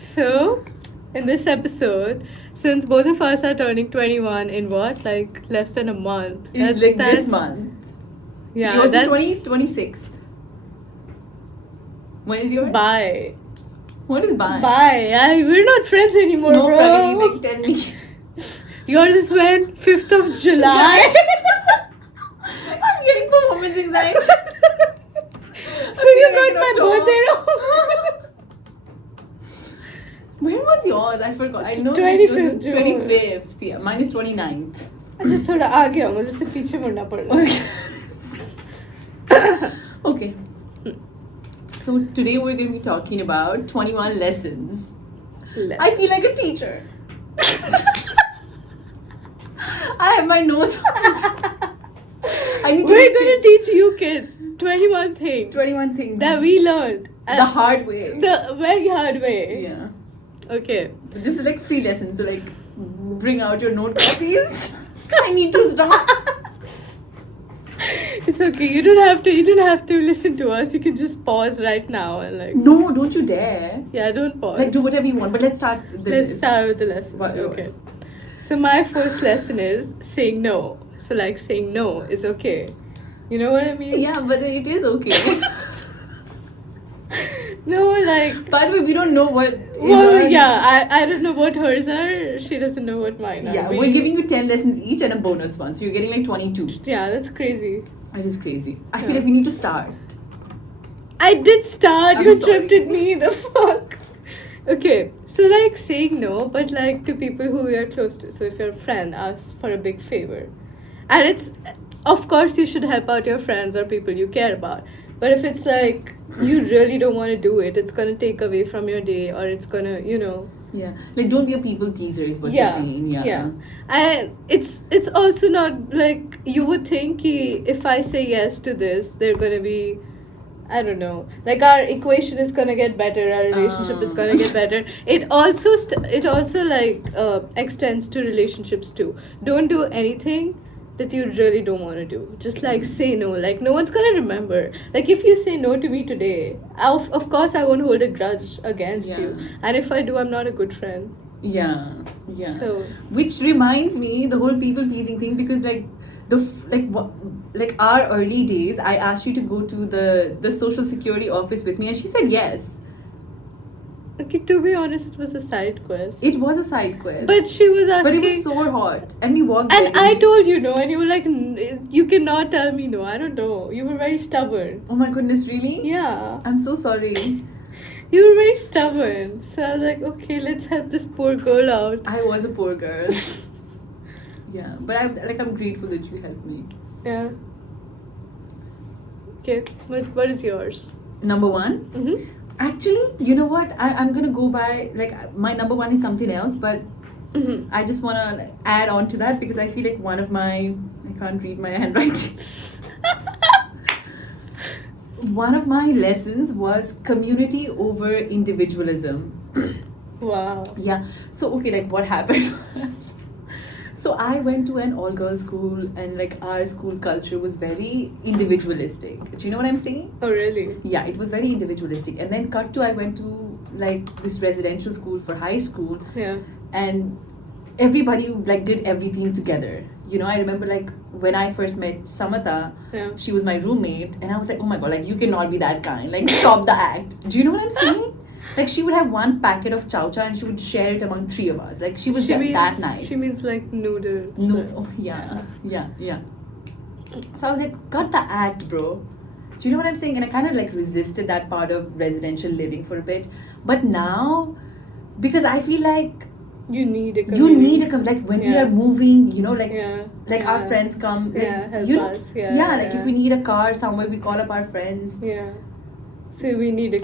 So, in this episode, since both of us are turning 21 in what? Like less than a month. This month. Yeah. Yours is 26th. When is yours? Bye. What is bye? Bye. We're not friends anymore, no, bro. Pragati, like, tell me. Yours is when? 5th of July? I'm getting performance anxiety. So you got my birthday wrong. When was yours? I forgot. I know 25th June. 25th. Yeah, mine is 29th. अच्छा थोड़ा आगे आओ मुझे सिर्फ पीछे मुड़ना पड़ रहा है. Okay. So today we're going to be talking about 21 lessons. I feel like a teacher. I have my notes. We're going to teach you kids 21 things 21 things that we learned the hard way. The very hard way. Yeah. Okay. This is like free lessons, so like bring out your note copies. I need to stop. It's okay. You don't have to listen to us. You can just pause right now and like. No, don't you dare. Yeah, don't pause. Like do whatever you want, but let's start with the Let's start with the lesson. Okay. So my first lesson is saying no. So like saying no is okay. You know what I mean? Yeah, but it is okay. No, like. By the way, we don't know what. Well, yeah, I don't know what hers are. She doesn't know what mine are. Yeah, we're giving you 10 lessons each and a bonus one, so you're getting like 22. Yeah, that's crazy. It is crazy. I feel like we need to start. I did start. I'm You sorry. interrupted me. The fuck. Okay, so like saying no, but like to people who we are close to. So if your friend asks for a big favor, and it's, of course, you should help out your friends or people you care about. But if it's like you really don't want to do it, it's gonna take away from your day, or it's gonna, Yeah, like don't be a people pleaser is what yeah, you're saying. Yeah. And it's also not like you would think if I say yes to this, they're gonna be, I don't know, like our equation is gonna get better, our relationship is gonna get better. It also like extends to relationships too. Don't do anything that you really don't want to do. Just like say no. Like no one's gonna remember. Like if you say no to me today, of course I won't hold a grudge against you. And if I do, I'm not a good friend. Yeah. So which reminds me the whole people pleasing thing, because like our early days, I asked you to go to the social security office with me, and she said yes. okay, to be honest, it was a side quest. It was a side quest. But she was asking. But it was so hot, and we walked. And I told you no, and you were like, you cannot tell me no. I don't know. You were very stubborn. Oh my goodness, really? Yeah. I'm so sorry. You were very stubborn. So I was like, okay, let's help this poor girl out. I was a poor girl. Yeah, but I'm grateful that you helped me. Yeah. Okay, what is yours? Number one? Mm-hmm. Actually, you know what? I'm gonna go by, like, my number one is something else, but I just wanna add on to that because I feel like one of my, I can't read my handwriting. One of my lessons was community over individualism. Wow. Yeah. So, okay, like what happened was, so I went to an all-girls school, and like our school culture was very individualistic. Do you know what I'm saying? Oh, really? Yeah, it was very individualistic. And then cut to, I went to like this residential school for high school. Yeah. And everybody like did everything together. You know, I remember like when I first met Samatha, she was my roommate, and I was like, oh my god, like you cannot be that kind. Like stop the act. Do you know what I'm saying? Like she would have one packet of chow chow and she would share it among three of us. Like she was that nice. She means like noodles. No, oh, yeah. So I was like, cut the act, bro. Do you know what I'm saying? And I kind of like resisted that part of residential living for a bit. But now, because I feel like you need a community. Like when we are moving, you know, like our friends come, like, help us. Like if we need a car somewhere, we call up our friends. Yeah. So we need a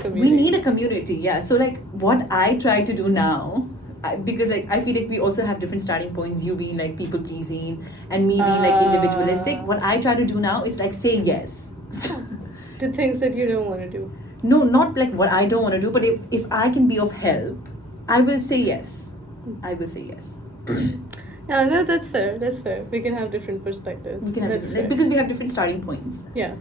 community. Yeah. So like what I try to do now, because like I feel like we also have different starting points, you being like people pleasing and me being like individualistic. What I try to do now is like say yes to things that you don't want to do. No, not like what I don't want to do, but if I can be of help, I will say yes. Yeah, no, that's fair. We can have different perspectives. Because we have different starting points. Yeah.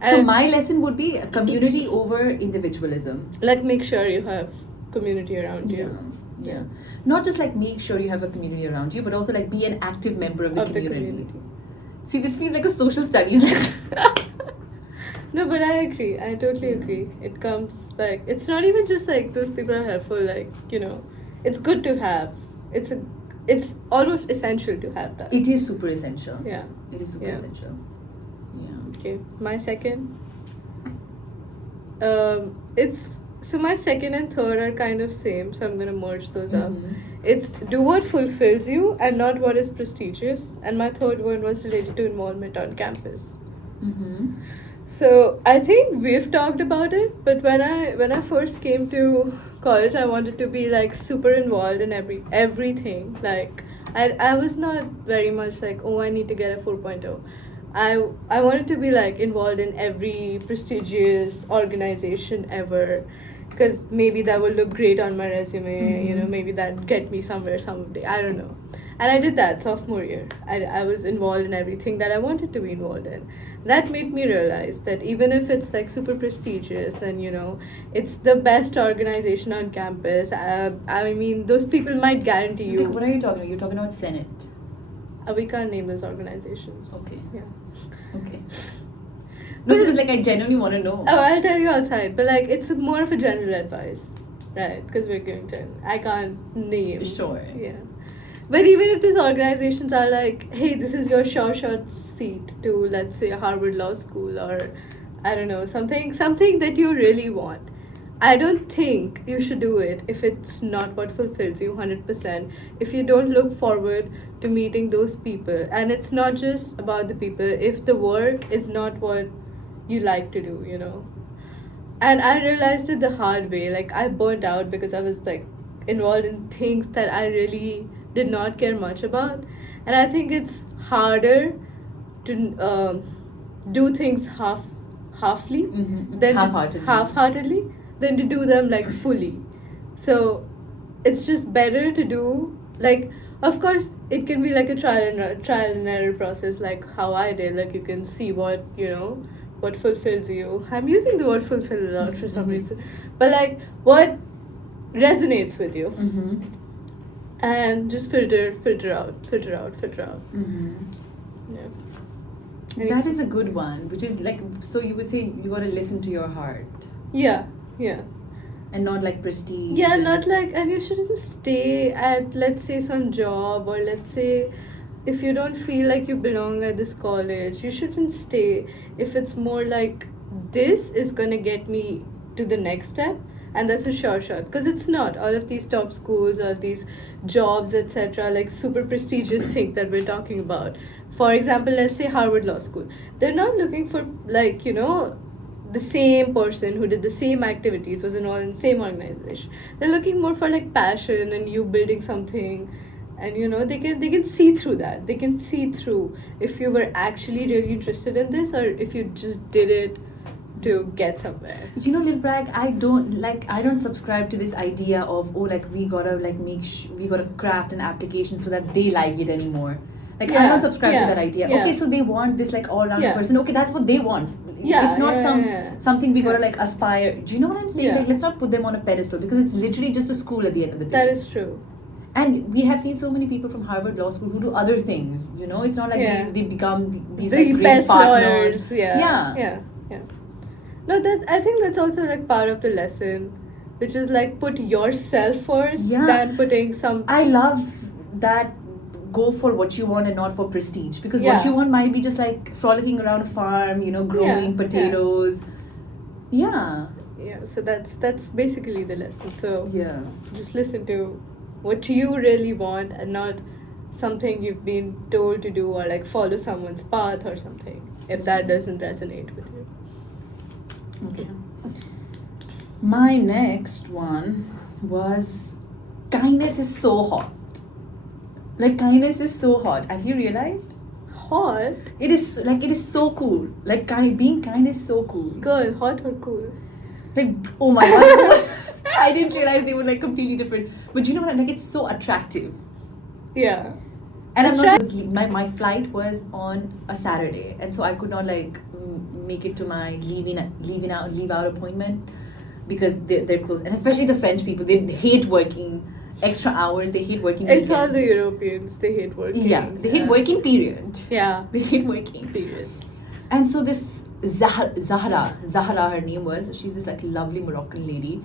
So my lesson would be community over individualism. Like make sure you have community around you. Yeah. Not just like make sure you have a community around you, but also like be an active member of the community. See, this feels like a social studies lesson. No, but I agree. I totally agree. It comes like, it's not even just like those people are helpful, like, you know, it's good to have. It's almost essential to have that. It is super essential. Yeah. It is super essential. Yeah. Okay, my second. So my second and third are kind of same, so I'm gonna merge those up. It's do what fulfills you and not what is prestigious. And my third one was related to involvement on campus. So I think we've talked about it, but when I first came to college, I wanted to be like super involved in everything. Like I was not very much like, oh, I need to get a 4.0. I wanted to be like involved in every prestigious organization ever, because maybe that would look great on my resume. You know, maybe that get me somewhere someday. I don't know. And I did that sophomore year. I was involved in everything that I wanted to be involved in. That made me realize that even if it's like super prestigious and, you know, it's the best organization on campus, I mean, those people might guarantee you. What are you talking about? You're talking about Senate. We can't name those organizations. Okay. Yeah. Okay. No, because like I genuinely want to know. Oh, I'll tell you outside. But like, it's more of a general advice, right? Because we're going to. I can't name. Sure. Yeah. But even if these organizations are like, hey, this is your short seat to, let's say, Harvard Law School, or I don't know, something that you really want, I don't think you should do it if it's not what fulfills you 100%. If you don't look forward to meeting those people, and it's not just about the people, if the work is not what you like to do, you know. And I realized it the hard way. Like, I burnt out because I was like involved in things that I really did not care much about. And I think it's harder to do things halfly than half-heartedly than to do them like fully. So it's just better to do, like, of course it can be like a trial and error process, like how I did. Like, you can see what, you know, what fulfills you. I'm using the word fulfill a lot for some reason, but like what resonates with you. And just filter out. Yeah. That is a good one, which is like, so you would say you gotta listen to your heart. Yeah. And not like prestige. Yeah, not like, and you shouldn't stay at, let's say, some job, or let's say if you don't feel like you belong at this college, you shouldn't stay. If it's more like, this is gonna get me to the next step, and that's a sure shot, because it's not all of these top schools or these jobs, etc., like super prestigious things that we're talking about. For example, let's say Harvard Law School, they're not looking for, like, you know, the same person who did the same activities, was involved in the same organization. They're looking more for like passion and you building something, and you know, they can see through that. They can see through if you were actually really interested in this, or if you just did it to get somewhere. You know, Lil Bragg, I don't subscribe to this idea of, oh, like we gotta like we gotta craft an application so that they like it anymore. Like, I don't subscribe to that idea. Okay, so they want this like all-round person. Okay, that's what they want. It's not something we gotta like aspire. Do you know what I'm saying? Like, let's not put them on a pedestal, because it's literally just a school at the end of the day. That is true. And we have seen so many people from Harvard Law School who do other things. You know, it's not like they become these the like great best partners. Lawyers. Yeah. No, I think that's also like part of the lesson, which is like put yourself first than putting some. I love that. Go for what you want and not for prestige, because what you want might be just like frolicking around a farm, you know, growing potatoes. Yeah, so that's basically the lesson. So just listen to what you really want and not something you've been told to do, or like follow someone's path or something, if that doesn't resonate with you. Okay. My next one was, kindness is so hot. Like, kindness is so hot. Have you realized? Hot? It is so cool. Like, being kind is so cool. Good. Hot or cool? Like, oh my god. I didn't realize they were like completely different. But you know what? Like, it's so attractive. Yeah. And I'm not just, my flight was on a Saturday, and so I could not like make it to my leave out appointment. because they're close, and especially the French people, they hate working extra hours. They hate working. It's weekends. all the Europeans. They hate working. Yeah, they hate working. Period. Yeah, They hate working. Period. And so this Zahra, her name was. She's this like lovely Moroccan lady.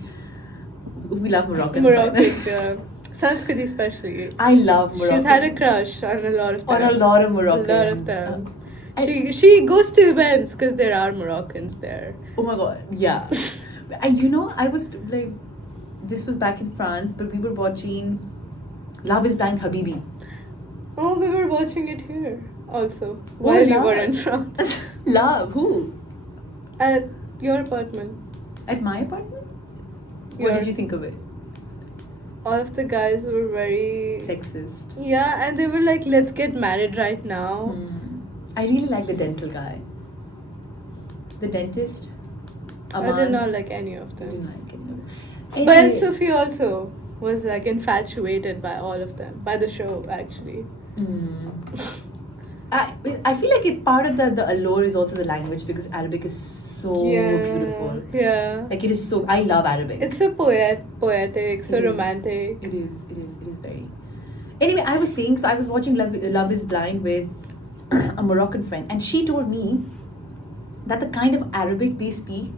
We love Moroccans. Moroccans. Yeah, Sanskriti especially. I love Moroccan. She's had a crush on a lot of them. on a lot of Moroccans. A lot of them. She goes to events because there are Moroccans there. Oh my god, yeah. And you know, I was like, this was back in France, but we were watching Love is Blind Habibi. Oh, we were watching it here also while you were in France. Love, who? At your apartment. At my apartment? Your- What did you think of it? All of the guys were very Sexist. Yeah, and they were like, let's get married right now. I really like the dental guy. The dentist. I did not like any of I them. didn't like him. But Anyway. Sophie also was like infatuated by all of them, by the show actually. I feel like part of the allure is also the language, because Arabic is so beautiful. Yeah. Like it is so. I love Arabic. It's so poetic, so It is. romantic. It is very. Anyway, I was saying, so I was watching Love is Blind with a Moroccan friend, and she told me that the kind of Arabic they speak,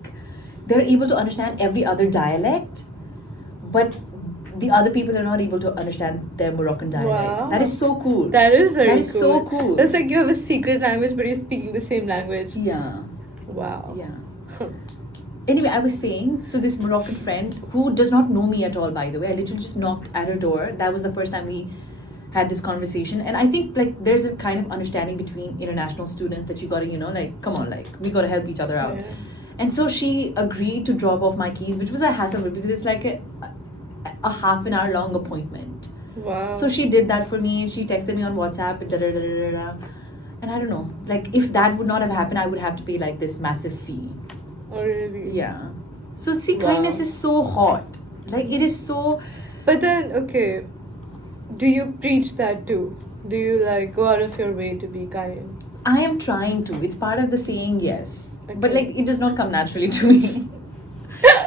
they're able to understand every other dialect, but the other people are not able to understand their Moroccan dialect. Wow. That is so cool. That is very That is cool. so cool. It's like you have a secret language, but you're speaking the same language. Yeah. Wow. Yeah. Anyway, I was saying, so this Moroccan friend who does not know me at all, by the way, I literally just knocked at her door. That was the first time we had this conversation. And I think like there's a kind of understanding between international students that you gotta, like, come on, like, we gotta help each other out. Yeah. And so she agreed to drop off my keys, which was a hassle because it's like a half an hour long appointment. Wow. So she did that for me. She texted me on WhatsApp. And I don't know, like if that would not have happened, I would have to pay like this massive fee. Oh, really? Yeah. So see, Wow. kindness is so hot. Like it is so. But then, okay, do you preach that too? Do you like go out of your way to be kind? I am trying to. It's part of the saying yes, but Okay. like it does not come naturally to me.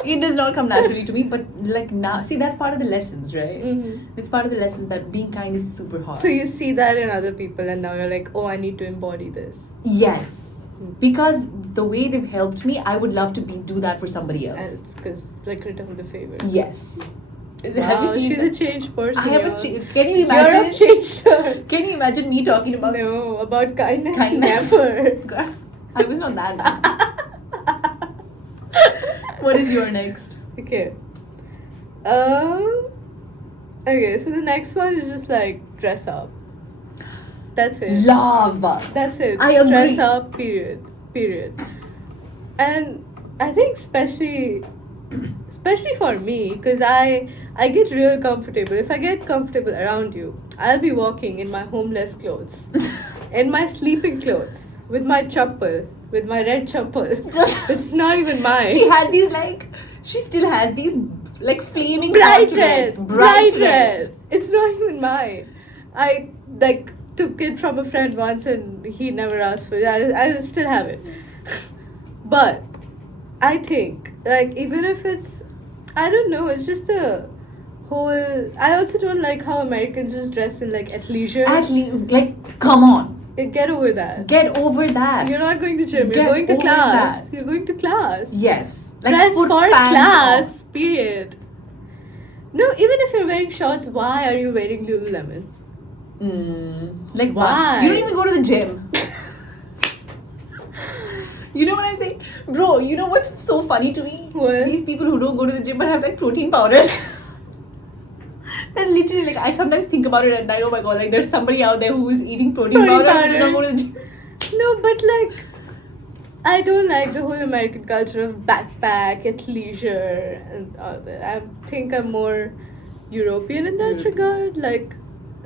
It does not come naturally to me. But like now, see, that's part of the lessons, right? Mm-hmm. It's part of the lessons that being kind is super hard. So you see that in other people, and now you're like, oh, I need to embody this. Yes, because the way they've helped me, I would love to do that for somebody And else. it's because like return the favor. Yes. Have you Wow, seen she's that? a changed person. I have y'all. Can you You're imagine? a changed her. Can you imagine me talking about No, about kindness. kindness? Never. I was not that bad. What is your next? Okay. Okay, so the next one is just like dress up. That's it. Love. That's it. I agree. Dress up, period. And I think especially for me, because I get real comfortable. If I get comfortable around you, I'll be walking in my homeless clothes, in my sleeping clothes, with my chappal, with my red chappal. It's not even mine. She had these she still has these like flaming bright hot red. It's not even mine. I like took it from a friend once and he never asked for it. I still have it. But I think like even if it's, I don't know, it's just a whole. I also don't like how Americans just dress in like athleisure. Like, come on. Get over that. Get over that. You're not going to gym. You're Get going to over class. that. You're going to class. Yes. Dress put for pants class. on. Period. No, even if you're wearing shorts, why are you wearing Lululemon? Like Why? You don't even go to the gym. You know what I'm saying? Bro, you know what's so funny to me? What? These people who don't go to the gym but have like protein powders. And literally, like, I sometimes think about it at night, oh my god, like there's somebody out there who is eating protein powder and does not go to the gym. No, but like, I don't like the whole American culture of backpack, athleisure, and all that. I think I'm more European in that regard. Like,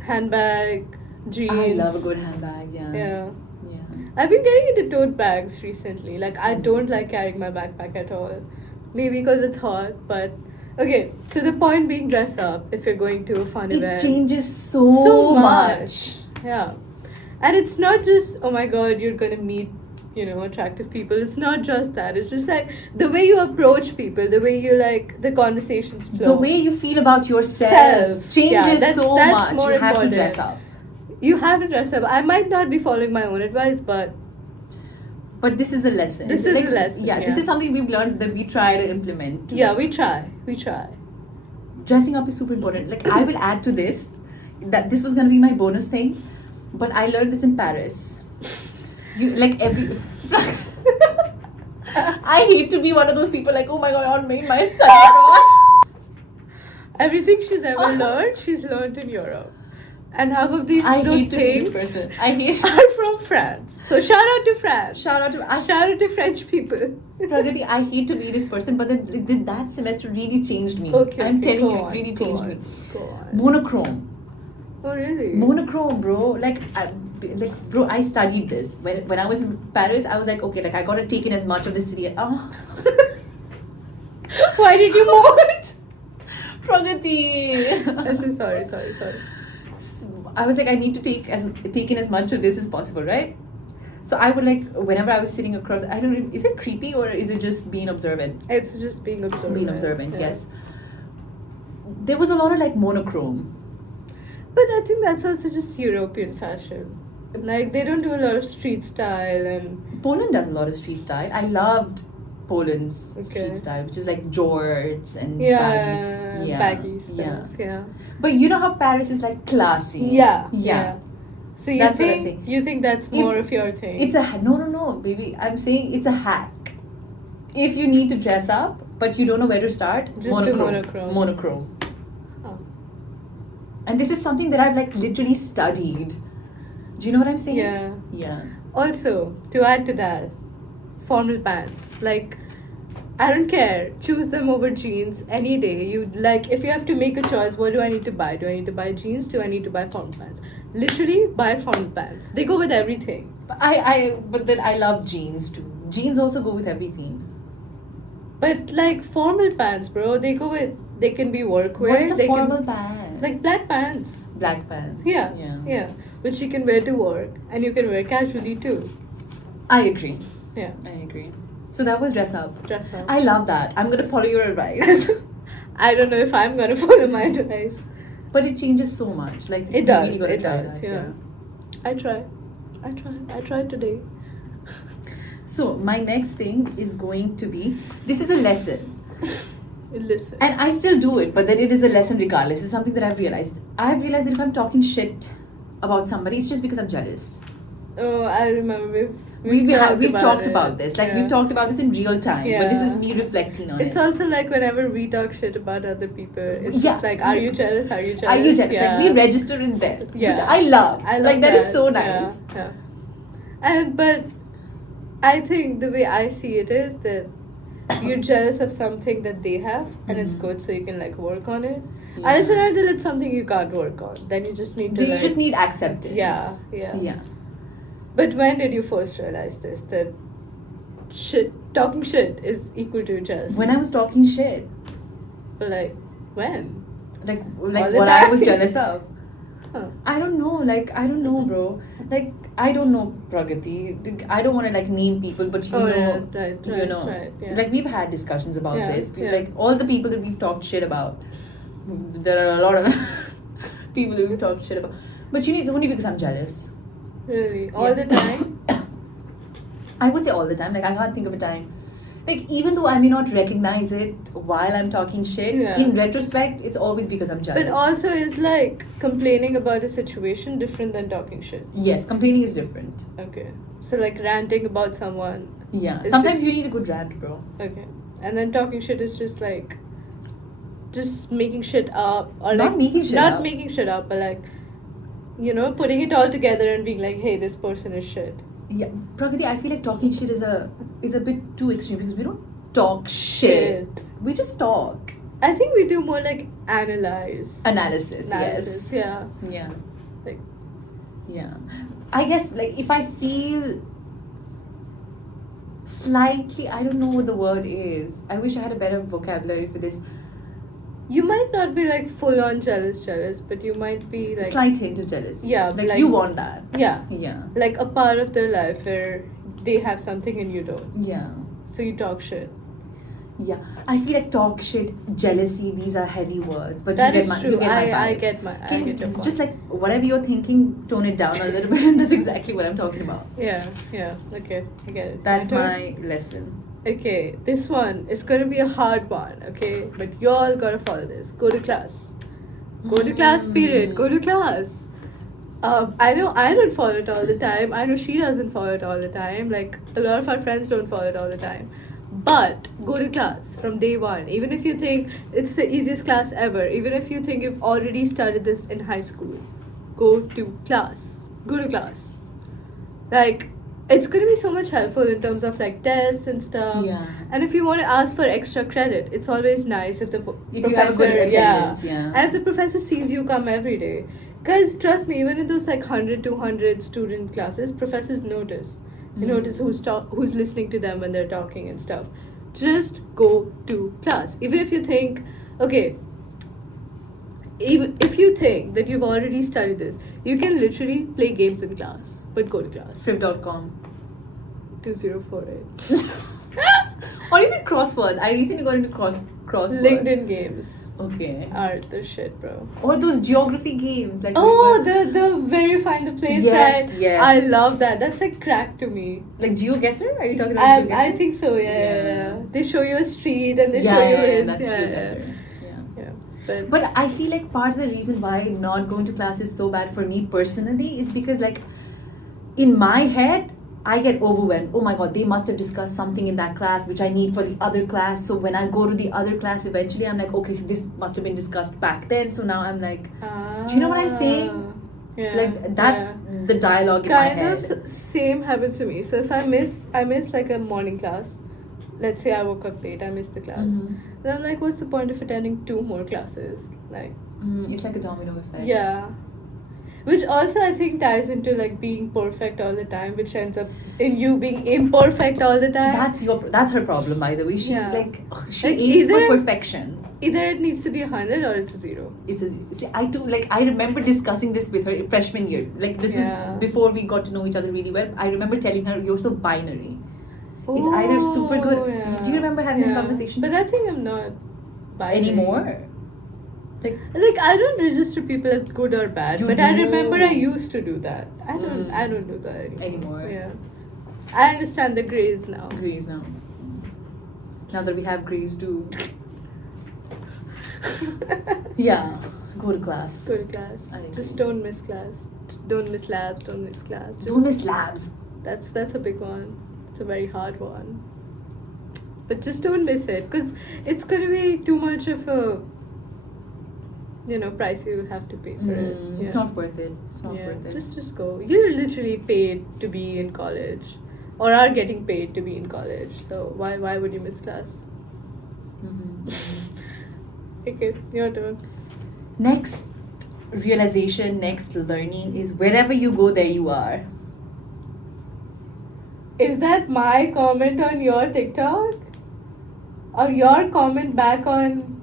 handbag, jeans. I love a good handbag, yeah. Yeah. Yeah. I've been getting into tote bags recently. Like, I don't like carrying my backpack at all. Maybe because it's hot, but... Okay, so the point being dress up if you're going to a fun event. It changes so much. Yeah. And it's not just, oh my god, you're gonna meet attractive people. It's not just that. It's just like the way you approach people, the way you like the conversations flow. The way you feel about yourself Self. Yeah, changes that's so much. more You have to important. dress up. You have to dress up. I might not be following my own advice, but this is a lesson. This is a lesson, Yeah, this is something we've learned that we try to implement too. yeah, we try. Dressing up is super important. Like, I will add to this that this was going to be my bonus thing, but I learned this in Paris. You like every. I hate to be one of those people like, oh my god, I made my study abroad. Everything she's ever learned, she's learned in Europe. And half of those I hate to be things this person. I hate. are from France. So shout out to France. Shout out to French people. Pragati, I hate to be this person, but then that semester really changed me. I'm telling you, it really changed me. Go on. Monochrome. Oh really? Monochrome, bro. Like, bro, I studied this when I was in Paris. I was like, okay, like I gotta take in as much of the city. Oh, Why did you vote? Pragati. I'm so sorry. I was like, I need to take in as much of this as possible, right? So I would like, whenever I was sitting across, I don't know, is it creepy or is it just being observant? It's just being observant. Being observant, yeah. yes. There was a lot of like monochrome. But I think that's also just European fashion. Like they don't do a lot of street style and Poland does a lot of street style. I loved Poland's Okay. street style, which is like jorts and baggy stuff. Yeah. But you know how Paris is like classy. Yeah. So That's what I'm saying. you think that's more of your thing? It's a no, baby. I'm saying it's a hack. If you need to dress up, but you don't know where to start, Just do monochrome. Monochrome. Oh. And this is something that I've like literally studied. Do you know what I'm saying? Yeah. Also, to add to that, formal pants. Like, I don't care. Choose them over jeans any day. You like if you have to make a choice, what do I need to buy? Do I need to buy jeans? Do I need to buy formal pants? Literally buy formal pants. They go with everything. But then I love jeans too. Jeans also go with everything. But like formal pants, bro, they can be workwear. What is a they formal can, pant? Like black pants. Black pants. Yeah. Which you can wear to work and you can wear casually too. I agree. Yeah. I agree. So that was dress up. Dress up. I love that. I'm gonna follow your advice. I don't know if I'm gonna follow my advice. But it changes so much. Like It you does. really gotta It try does. that, Yeah. I tried today. So my next thing is going to be, this is a lesson. Listen. And I still do it, but then it is a lesson regardless. It's something that I've realized. I've realized that if I'm talking shit about somebody, it's just because I'm jealous. Oh, I remember We've talked it. about this. Like Yeah. we've talked about this in real time. Yeah. But this is me reflecting on It's it. also like whenever we talk shit about other people, it's Yeah. just like, are you jealous? Are you jealous? Are you jealous? Yeah. Like we register in there. Yeah. Which I love. I love like that is so nice. Yeah. But I think the way I see it is that you're jealous of something that they have and it's good, so you can like work on it. Yeah. Unless and until it's something you can't work on, then you just need to You just need acceptance. Yeah. But when did you first realize this, that talking shit is equal to jealousy? When I was talking shit. But like, when? Like All the what I was time. jealous of. Huh. I don't know, bro. Like, I don't know, Pragati. I don't want to like name people, but you know, yeah. like we've had discussions about Yeah, this. yeah. Like all the people that we've talked shit about, there are a lot of people that we've talked shit about. But it's only because I'm jealous. Really? All Yeah. the time? I would say all the time. Like I can't think of a time. Like even though I may not recognize it while I'm talking shit, Yeah. in retrospect, it's always because I'm jealous. But also is like complaining about a situation different than talking shit. Yes, complaining is different. Okay. So like ranting about someone. Yeah. Is Sometimes you need a good rant, bro. Okay. And then talking shit is just like just making shit up or Not like making shit not up. making shit up, but like putting it all together and being like, hey, this person is shit. Yeah, Pragati, I feel like talking shit is a bit too extreme because we don't talk shit. We just talk. I think we do more like analysis. Yes. Yeah. Yeah. Like Yeah. I guess like if I feel slightly, I don't know what the word is. I wish I had a better vocabulary for this. you might not be like full on jealous, but you might be like Slight hint of jealousy. Yeah, Like like- you want that. yeah. Yeah. Like a part of their life where they have something and you don't. Yeah. So you talk shit. Yeah, I feel like talk shit, jealousy, these are heavy words. But That you is get my, true. you get my vibe. I get your point. Just like whatever you're thinking, tone it down a little bit, and that's exactly what I'm talking about. Yeah. Okay, I get it. That's turn? my lesson. Okay, this one is gonna be a hard one, okay? But y'all gotta follow this. Go to class. Go to class, period. Go to class. I know I don't follow it all the time. I know she doesn't follow it all the time. Like, a lot of our friends don't follow it all the time. But go to class from day one. Even if you think it's the easiest class ever, even if you think you've already studied this in high school, go to class. Go to class. Like, it's going to be so much helpful in terms of like tests and stuff. Yeah. And if you want to ask for extra credit, it's always nice if the professor, you have a good attendance, And if the professor sees you come every day. Because trust me, even in those like 100, 200 student classes, professors notice. You notice who's listening to them when they're talking and stuff. Just go to class. Even if you think, okay, even if you think that you've already studied this, you can literally play games in class. But go to class. Flip.com. 2048. Or even crosswords. I recently got into crosswords. LinkedIn games Okay. are the shit, bro. Or those geography games. Like The verifying the place, Yes, right? yes. I love that. That's like crack to me. like GeoGuessr? Are you talking about GeoGuessr? I think so, yeah. They show you a street and they show you hints. that's GeoGuessr. Yeah. But I feel like part of the reason why not going to class is so bad for me personally is because, like, in my head, I get overwhelmed. Oh my god, they must have discussed something in that class which I need for the other class. So when I go to the other class, eventually I'm like, okay, so this must have been discussed back then. So now I'm like, do you know what I'm saying? Yeah. Like, that's the dialogue in my head. Kind of same happens to me. So if I miss like a morning class, let's say I woke up late, I missed the class. Then I'm like, what's the point of attending 2 more classes? Like, it's like a domino effect. yeah. Which also I think ties into like being perfect all the time, which ends up in you being imperfect all the time. That's her problem, by the way. She Like, aims for perfection. Either it needs to be 100 or it's a 0. It's a see. I remember discussing this with her freshman year. Like, this was before we got to know each other really well. I remember telling her, you're so binary. It's either super good. Yeah. Do you remember having a conversation? But I think I'm not binary anymore. Like I don't register people as good or bad. You but do. I remember I used to do that. I don't do that anymore. Yeah. I understand the grays now. Grays now. Now that we have grays too. Yeah. Go to class. Go to class. Just don't miss class. Don't miss labs. Don't miss class. Don't miss labs. That's a big one. It's a very hard one. But just don't miss it, because it's gonna be too much of a price you will have to pay for it. Yeah. It's not worth it. It's not worth it. Just go. You're literally paid to be in college, or are getting paid to be in college. So why would you miss class? Okay, your turn. Next realization, next learning is wherever you go, there you are. Is that my comment on your TikTok? Or your comment back on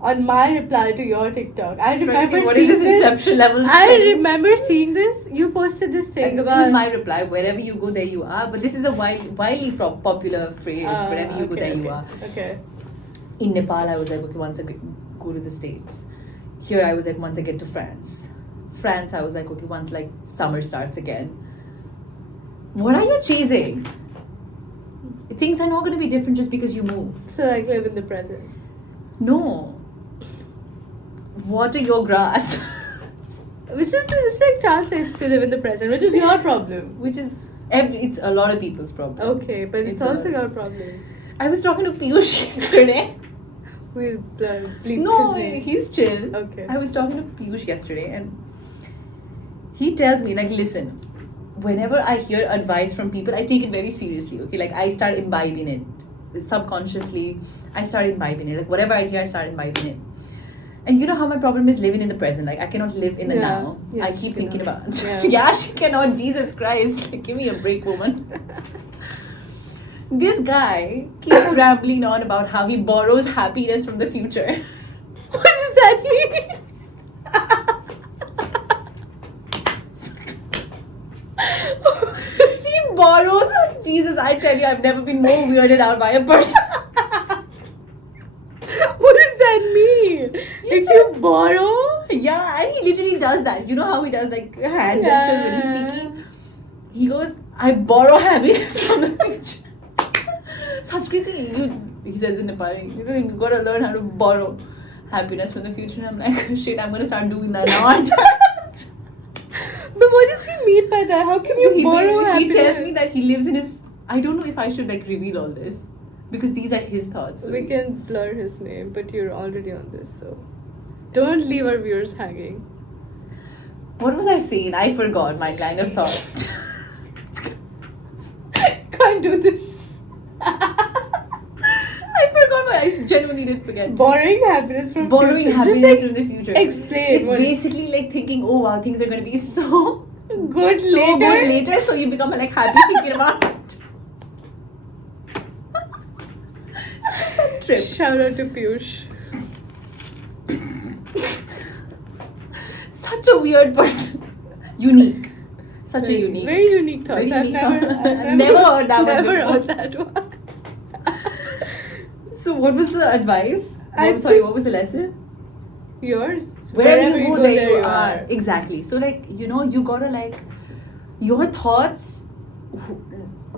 my reply to your TikTok? I remember what seeing is this Inception level I sentence? remember seeing this. You posted this thing It about... was my reply, wherever you go, there you are. But this is a widely popular phrase, wherever you go, there you are. Okay. In Nepal, I was like, okay, once I go to the States. Here, I was like, once I get to France. France, I was like, okay, once like summer starts again. What are you chasing? Things are not going to be different just because you move. So like live in the present. No. Water your grass. Which like translates to live in the present, which is your problem. Which is, it's a lot of people's problem. Okay, but it's also your problem. I was talking to Piyush yesterday. We'll bleep No, his name. he's chill. Okay. I was talking to Piyush yesterday and he tells me, like, listen, whenever I hear advice from people, I take it very seriously, okay? Like, I start imbibing it. Subconsciously, I start imbibing it. Like, whatever I hear, I start imbibing it. And you know how my problem is living in the present. Like, I cannot live in the now. Yeah, I keep thinking about Yeah. yeah, she cannot. Jesus Christ. Like, give me a break, woman. This guy keeps rambling on about how he borrows happiness from the future. What does that mean? He borrows, I tell you, I've never been more weirded out by a person. What does that mean? If you borrow? Yeah, and he literally does that. You know how he does like hand gestures when he's speaking? He goes, I borrow happiness from the future. Sanskriti, he says in Nepali, he says, you gotta learn how to borrow happiness from the future. And I'm like, shit, I'm gonna start doing that now, aren't I? But what does he mean by that? How can you borrow happiness? He tells me that he lives in his... I don't know if I should like reveal all this. Because these are his thoughts. So we can blur his name, but you're already on this, so... Don't leave our viewers hanging. What was I saying? I forgot my line of thought. Can't do this. I forgot what I genuinely did forget. Borrowing happiness from Borrowing future. happiness Just, like, from the future. Explain. It's basically like thinking, oh wow, things are going to be so good so good later, so you become like happy thinking about it. Trip. Shout out to Piyush. Such a weird person. Unique. Such a unique. Very unique thoughts. Very unique I've never heard that one never before. heard that one. So what was the advice? What was the lesson? Yours. Wherever you go, there you are. Exactly. So like, you know, you gotta like, your thoughts,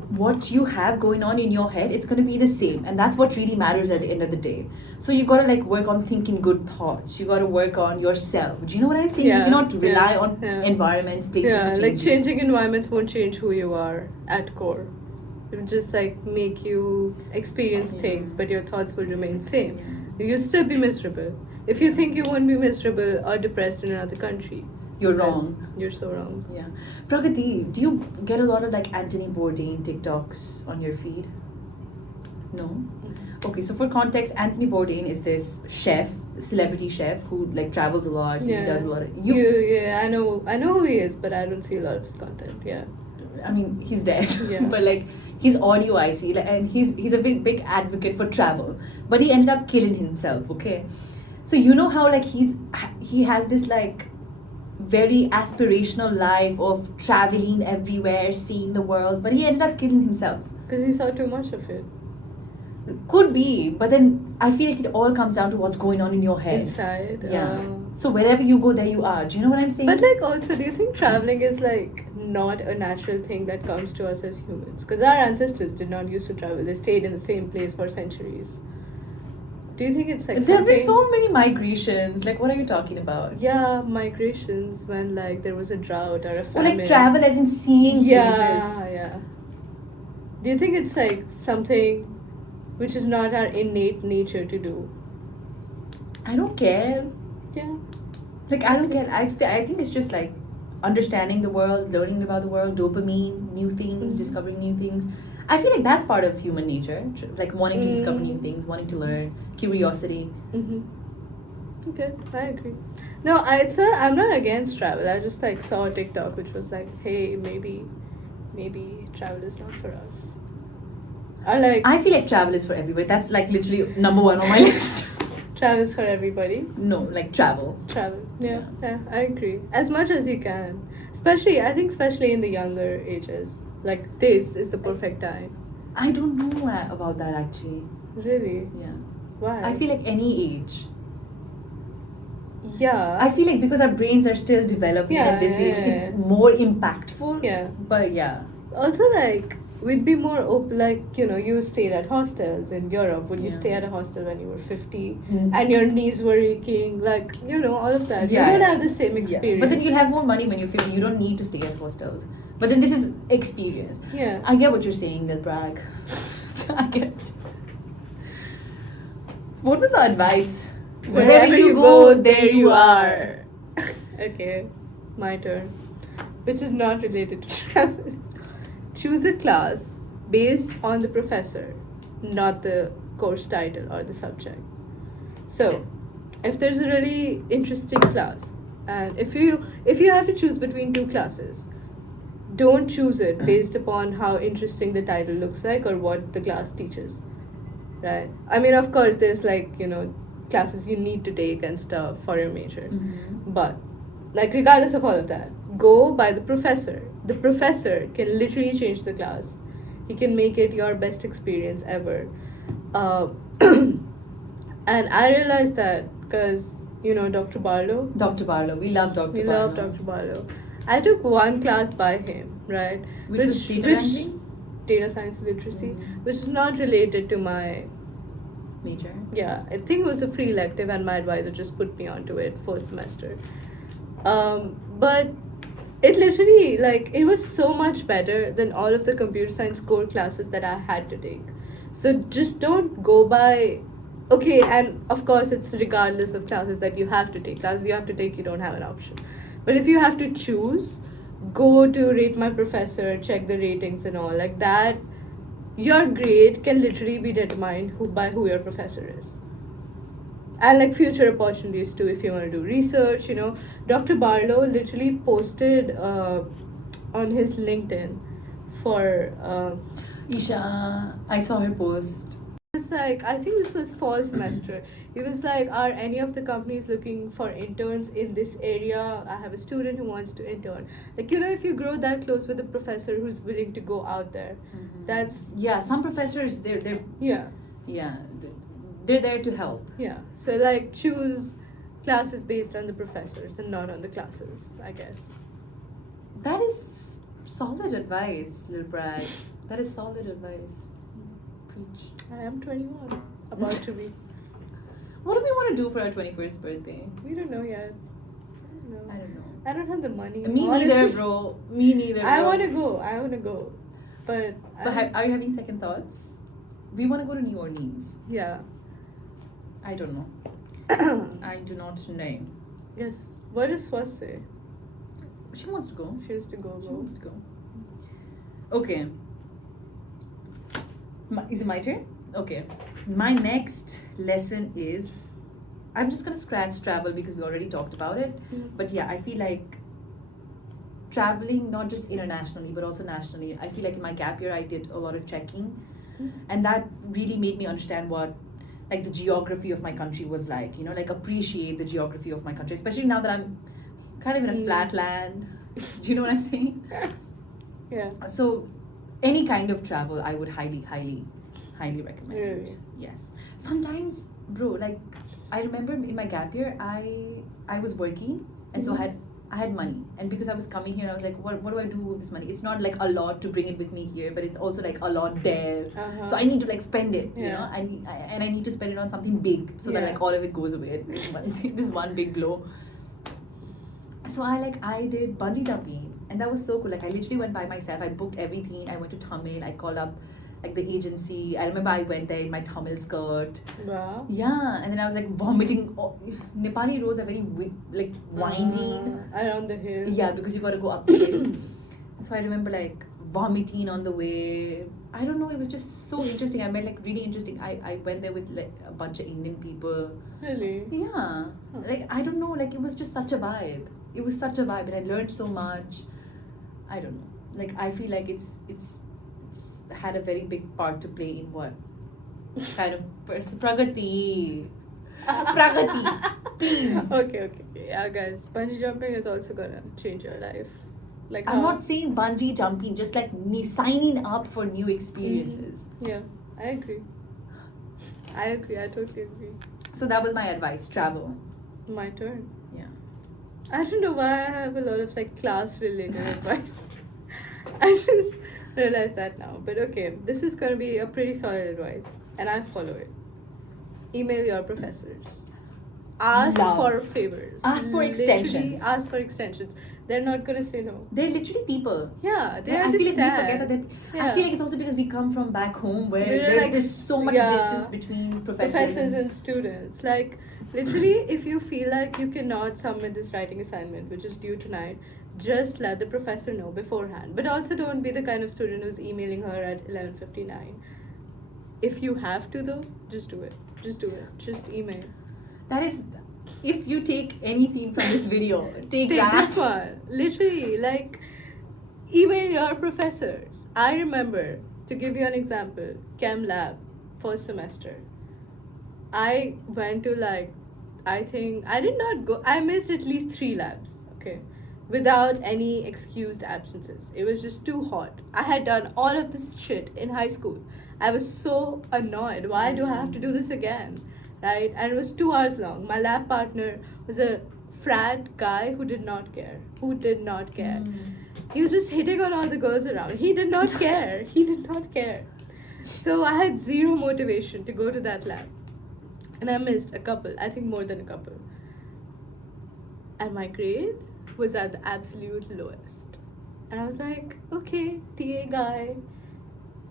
what you have going on in your head, it's gonna be the same. And that's what really matters at the end of the day. So you gotta like work on thinking good thoughts. You gotta work on yourself. Do you know what I'm saying? Yeah, you cannot rely yeah, on yeah. environments, places to change like you. changing environments won't change who you are at core. It will just like make you experience things, but your thoughts will remain same. You'll still be miserable. If you think you won't be miserable or depressed in another country, You're wrong. You're so wrong. Yeah. Pragati, do you get a lot of like Anthony Bourdain TikToks on your feed? No? Okay, so for context, Anthony Bourdain is this chef, celebrity chef who like travels a lot. He does a lot of... I know who he is, but I don't see a lot of his content. Yeah. I mean, he's dead. Yeah. But like, his audio I see, like, and he's a big advocate for travel. But he ended up killing himself, okay? So you know how like he has this like very aspirational life of traveling everywhere, seeing the world, but he ended up killing himself. Because he saw too much of it. Could be, but then I feel like it all comes down to what's going on in your head. Inside. Yeah. So wherever you go, there you are. Do you know what I'm saying? But like also, do you think traveling is like not a natural thing that comes to us as humans? Because our ancestors did not used to travel. They stayed in the same place for centuries. Do you think it's like there have been so many migrations. Like, what are you talking about? Yeah, migrations when like there was a drought or a Or famine. like travel as in seeing places. Yeah. Do you think it's like something which is not our innate nature to do? I don't care. Yeah. Like, I don't care. I think it's just like understanding the world, learning about the world, dopamine, new things, discovering new things. I feel like that's part of human nature. Like wanting to discover new things, wanting to learn, curiosity. Okay, I agree. No, I'm not against travel. I just like saw a TikTok which was like, hey, maybe travel is not for us. Or like, I feel like travel is for everybody. That's like literally number one on my list. travel is for everybody. No, like travel. Travel. Yeah, I agree. As much as you can. Especially in the younger ages. Like, this is the perfect time. I don't know about that actually. Really? Yeah. Why? I feel like any age. Yeah. I feel like because our brains are still developing at this age, it's more impactful. Yeah. But yeah. Also, like, we'd be more open, like, you know, you stayed at hostels in Europe. Would you stay at a hostel when you were 50 and your knees were aching? Like, you know, all of that. Yeah, you don't have the same experience. Yeah. But then you'll have more money when you're 50. You don't need to stay at hostels. But then this is experience. Yeah. I get what you're saying, Dil Bragg. I get it. What was the advice? Wherever you go, there you are. Okay, my turn. Which is not related to travel. Choose a class based on the professor, not the course title or the subject. So, if there's a really interesting class, and if you have to choose between two classes, don't choose it based upon how interesting the title looks like or what the class teaches. Right? I mean, of course, there's like, you know, classes you need to take and stuff for your major. But, like, regardless of all of that, go by the professor. The professor can literally change the class he can make it your best experience ever. Uh, and I realized that because, Dr. Barlow. Dr. Barlow. We love Dr. We Barlow. love Dr. Barlow. I took one class by him, right? Which was data wrangling? Data science literacy, which is not related to my major. Yeah, I think it was a free elective, and my advisor just put me onto it first semester. But it literally, it was so much better than all of the computer science core classes that I had to take. So just don't go by. Okay, and of course it's regardless of classes that you have to take. Classes you have to take, you don't have an option. But if you have to choose, go to Rate My Professor, check the ratings and all like that. Your grade can literally be determined by who your professor is. And future opportunities too, if you want to do research. Dr. Barlow literally posted on his LinkedIn for Isha, I saw her post. It's I think this was fall semester. It was are any of the companies looking for interns in this area? I have a student who wants to intern. If you grow that close with a professor who's willing to go out there, that's some professors they're yeah they're there to help. Yeah, so choose classes based on the professors and not on the classes, I guess. That is solid advice, little Brad. That is solid advice. Preach. I am 21, about to be. What do we want to do for our 21st birthday? We don't know yet. I don't know. I don't have the money. Me neither, bro. Me neither, bro. I want to go. But are you having second thoughts? We want to go to New Orleans. Yeah. I don't know. I do not know. Yes. What does Swas say? She wants to go. She wants to go. She wants to go. Okay. Is it my turn? Okay. My next lesson is, I'm just gonna scratch travel because we already talked about it. But yeah, I feel like traveling not just internationally but also nationally. I feel like in my gap year I did a lot of checking, and that really made me understand what the geography of my country was like. Appreciate the geography of my country, especially now that I'm kind of in a flat land. Do you know what I'm saying? Yeah. So any kind of travel I would highly recommend. Really? Yes. Sometimes, bro, I remember in my gap year I was working, and so I had money, and because I was coming here I was like, what do I do with this money? It's not a lot to bring it with me here, but it's also a lot there. So I need to spend it, you know, and I need to spend it on something big so that all of it goes away. This one big blow. So I did bungee jumping, and that was so cool. I literally went by myself. I booked everything. I went to Tamil. I called up the agency. I remember I went there in my Tamil skirt. Wow. Yeah, and then I was vomiting. Oh, Nepali roads are very winding around the hill. Yeah, because you got to go up the hill. So I remember vomiting on the way. I don't know. It was just so interesting. I met really interesting. I went there with a bunch of Indian people. Really? Yeah. I don't know. It was just such a vibe. It was such a vibe, and I learned so much. I don't know. I feel like it's had a very big part to play in what kind of person. Pragati. Pragati. Please. Okay. Yeah, guys. Bungee jumping is also gonna change your life. I'm not saying bungee jumping, just signing up for new experiences. Yeah, I agree. I totally agree. So that was my advice. Travel. My turn. Yeah. I don't know why I have a lot of class related advice. I just realized that now. But okay, this is gonna be a pretty solid advice, and I follow it. Email your professors. Ask for favors. Ask for extensions. Literally ask for extensions. They're not gonna say no. They're literally people. Yeah, they I understand. feel we forget that. I feel it's also because we come from back home where there's so much distance between professors and students. Literally, if you feel like you cannot submit this writing assignment, which is due tonight, just let the professor know beforehand. But also don't be the kind of student who's emailing her at 11:59. If you have to though, just do it. Just email. That is, if you take anything from this video, take that. This one. Literally, email your professors. I remember, to give you an example, Chem Lab, first semester. I went to I think, I did not go, I missed at least 3 labs, okay? without any excused absences. It was just too hot. I had done all of this shit in high school. I was so annoyed. Why do I have to do this again? Right? And it was 2 hours long. My lab partner was a frat guy who did not care. He was just hitting on all the girls around. He did not care. So I had zero motivation to go to that lab. And I missed a couple, I think more than a couple. And my grade was at the absolute lowest. And I was like, okay, TA guy,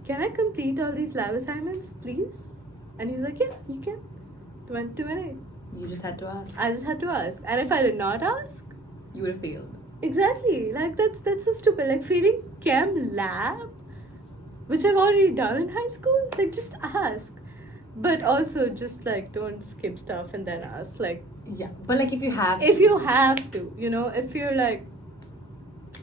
can I complete all these lab assignments, please? And he was like, yeah, you can. 20. You just had to ask. I just had to ask. And if I did not ask, You would have failed. exactly. Like, that's so stupid. Like, failing chem lab, which I've already done in high school. Like, just ask. But also, just, like, don't skip stuff and then ask. Like, Yeah. But like if you have if you have to, you know, if you're like,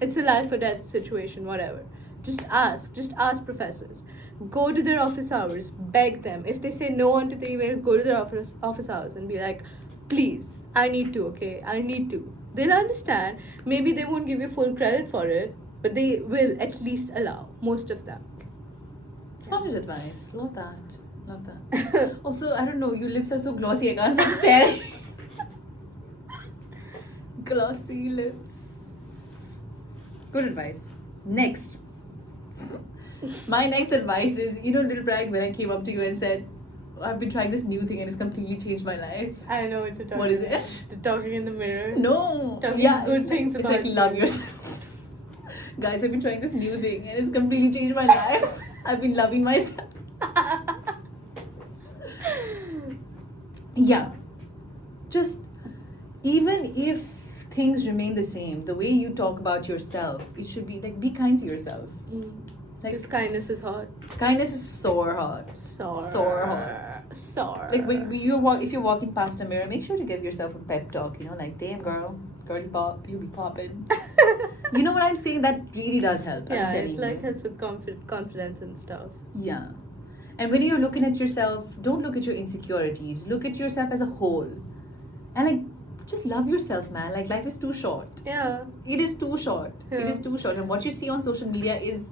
it's a life or death situation, whatever, just ask professors. Go to their office hours, beg them. If they say no onto the email, go to their office hours and be like, please, I need to, okay, I need to. They'll understand. Maybe they won't give you full credit for it, but they will at least allow, most of them. Solid advice. Love that. Also, I don't know, your lips are so glossy, I can't stop staring. Glossy lips. Good advice. Next. My next advice is, you know, little brag, when I came up to you and said, I've been trying this new thing and it's completely changed my life. I know what you're talking What is about. it? The talking in the mirror. No. Talking good things it's about like you. love yourself. Guys, I've been trying this new thing and it's completely changed my life. I've been loving myself. Yeah. Just, even if things remain the same, the way you talk about yourself, it should be like, be kind to yourself. Like, Because kindness is hot. kindness is so hot. Sore hot. Like when if you're walking past a mirror, make sure to give yourself a pep talk, you know, like, damn girl, girly pop, you be popping. You know what I'm saying? That really does help. Yeah, I'm telling it like you. helps with confidence and stuff. Yeah. And when you're looking at yourself, don't look at your insecurities. Look at yourself as a whole. And like, just love yourself, man. Like, life is too short. Yeah. It is too short. Yeah. It is too short. And what you see on social media is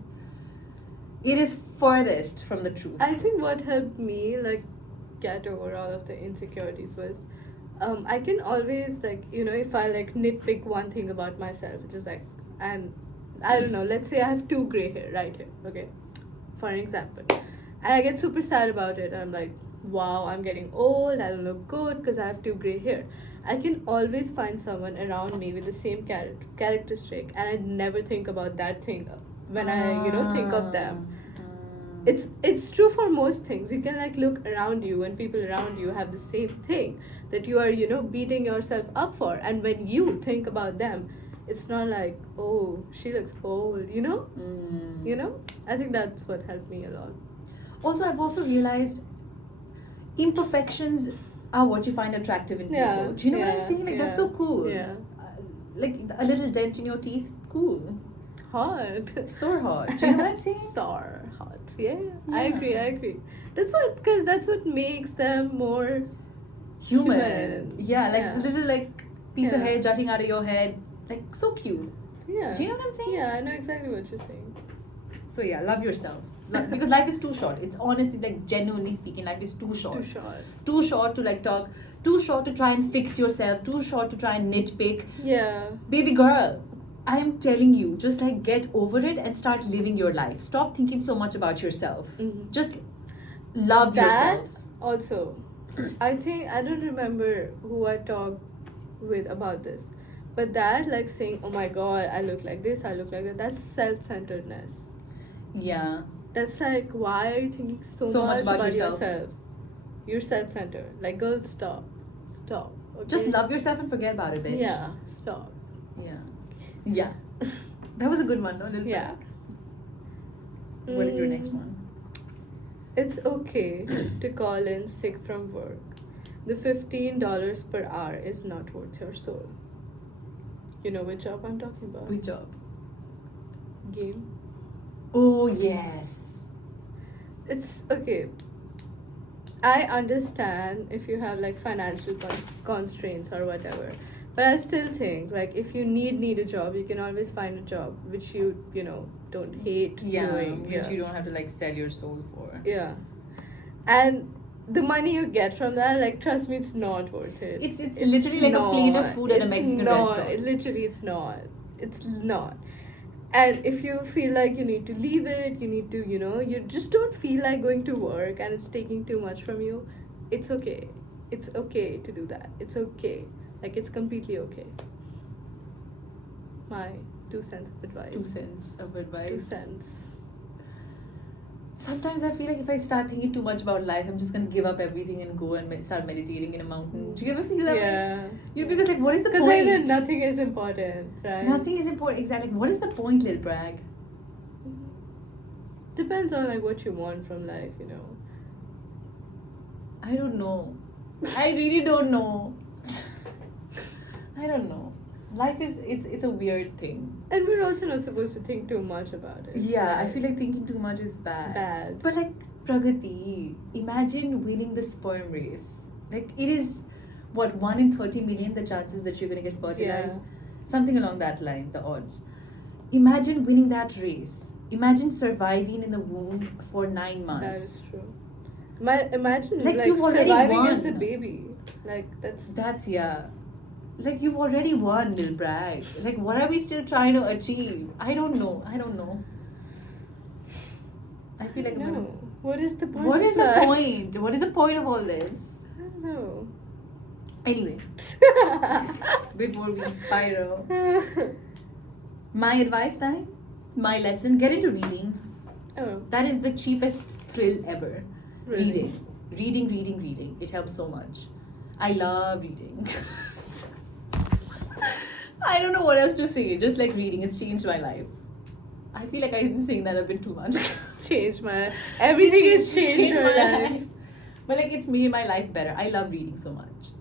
furthest from the truth. I think what helped me like get over all of the insecurities was I can always, like, you know, if I like nitpick one thing about myself, which is like, and I don't know, let's say I have 2 gray hair right here, okay, for an example, and I get super sad about it. I'm like, wow, I'm getting old, I don't look good because I have 2 gray hair. I can always find someone around me with the same characteristic, and I never think about that thing when I, you know, think of them. It's true for most things. You can like look around you and people around you have the same thing that you are, you know, beating yourself up for, and when you think about them, it's not like, oh, she looks old, you know. You know, I think that's what helped me a lot. Also, I've also realized imperfections are what you find attractive in people. Yeah, Do you know what I'm yeah, saying? Like, that's yeah, so cool. yeah. Like a little dent in your teeth, cool. Hot. So hot. Do you know what I'm saying? Sour hot. Yeah, I Yeah. agree. That's what makes them more Human. Yeah, like Yeah. little like piece of Yeah. hair jutting out of your head. Like, so cute. Yeah. Do you know what I'm saying? Yeah, I know exactly what you're saying. So yeah, love yourself. Because life is too short. It's honestly, like, genuinely speaking, life is too short. Too short. Too short to like talk. Too short to try and fix yourself. Too short to try and nitpick. Yeah. Baby girl, I am telling you, just like get over it and start living your life. Stop thinking so much about yourself. Mhm. Just love That yourself. also, I think, I don't remember who I talked with about this, but that, like, saying, oh my god, I look like this, I look like that, that's self-centeredness. Yeah. That's like, why are you thinking so much about yourself? You're self-centered. Like, girl, stop. Okay? Just love yourself and forget about it, bitch. Yeah, stop. Yeah. Yeah. That was a good one, though, little Yeah. bit. What is your next one? It's okay to call in sick from work. The $15 per hour is not worth your soul. You know which job I'm talking about? Good job. Game. Oh, yes. It's okay. I understand if you have like financial constraints or whatever, But I still think, like, if you need a job, you can always find a job which you don't hate doing. Which you don't have to like sell your soul for. Yeah. And the money you get from that, like, trust me, it's not worth it. It's literally like a plate of food at a Mexican restaurant. Literally, it's not. It's not. And if you feel like you need to leave it, you need to, you just don't feel like going to work and it's taking too much from you, it's okay. It's okay to do that. It's okay. Like, it's completely okay. My 2 cents of advice. 2 cents of advice. 2 cents. Sometimes I feel like if I start thinking too much about life, I'm just gonna give up everything and go and start meditating in a mountain. Do you ever feel that way? Yeah. Because like, what is the point? Because then nothing is important, right? Nothing is important. Exactly. Like, what is the point, Lil Bragg? Depends on like what you want from life, I don't know. I really don't know. I don't know. Life is it's a weird thing. And we're also not supposed to think too much about it. Yeah, right? I feel like thinking too much is bad. Bad. But like, Pragati, imagine winning the sperm race. Like, it is, what, 1 in 30 million the chances that you're gonna get fertilized? Yeah. Something along that line, the odds. Imagine winning that race. Imagine surviving in the womb for 9 months. That is true. Imagine Like, like you've already surviving won. as a baby. Like, that's Yeah. Like, you've already won, Lil Bragg. Like, what are we still trying to achieve? I don't know. I feel like no. What is the point? What of is the that? point? What is the point of all this? I don't know. Anyway, before we spiral, my advice time, my lesson, get into reading. Oh, That is the cheapest thrill ever. really? Reading. It helps so much. I love reading. I don't know what else to say. Just like reading, it's changed my life. I feel like I'm saying that a bit too much. Everything has changed my life. But like, it's made my life better. I love reading so much.